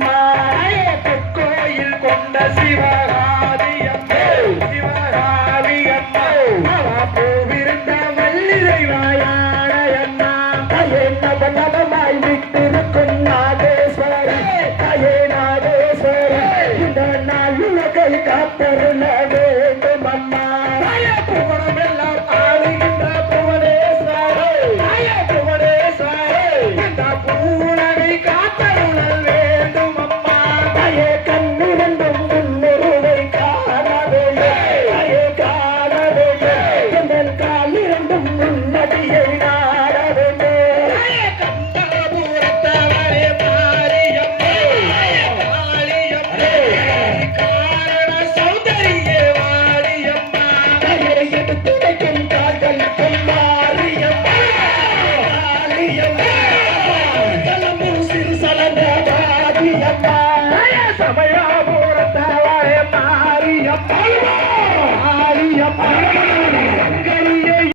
மாரியம்மா கோயில் கொண்ட சிவகாரியம்மா சிவகாரியம்மா பூவிருந்த மல்லிகை வாயாடையம்மா என்ன பண்ணமாய் விட்டிருக்கும் நாகேஸ்வரி தாயே நாகேஸ்வரி இந்த நாள் உலகை காத்தருள வேண்டும் அம்மா புவனமெல்லாம் ஆடுகின்ற புவனேஸ்வரி புவனேஸ்வரி இந்த பூலகை காத்தருள வேண்டும் அம்மா தாயே கண்ணிரண்டும் முன்னுருவை காண வேண்டும் தாயே காண வேண்டும் எங்கள் காலிரண்டும் முன்னடியை நாட வேண்டும் கண்டபுரத்தவரே மாரியம்மா மாரியம்மா காரண சௌந்தரியே மாரியம்மா தாயே எடுத்து வைக்கும் காதலுக்கும் மாரியம்மா மாரியம்மா கலம்பும் சிறு சலன மாரியம்மா சமயபுரத்தவரே மாரியம்மா மாரியம்மா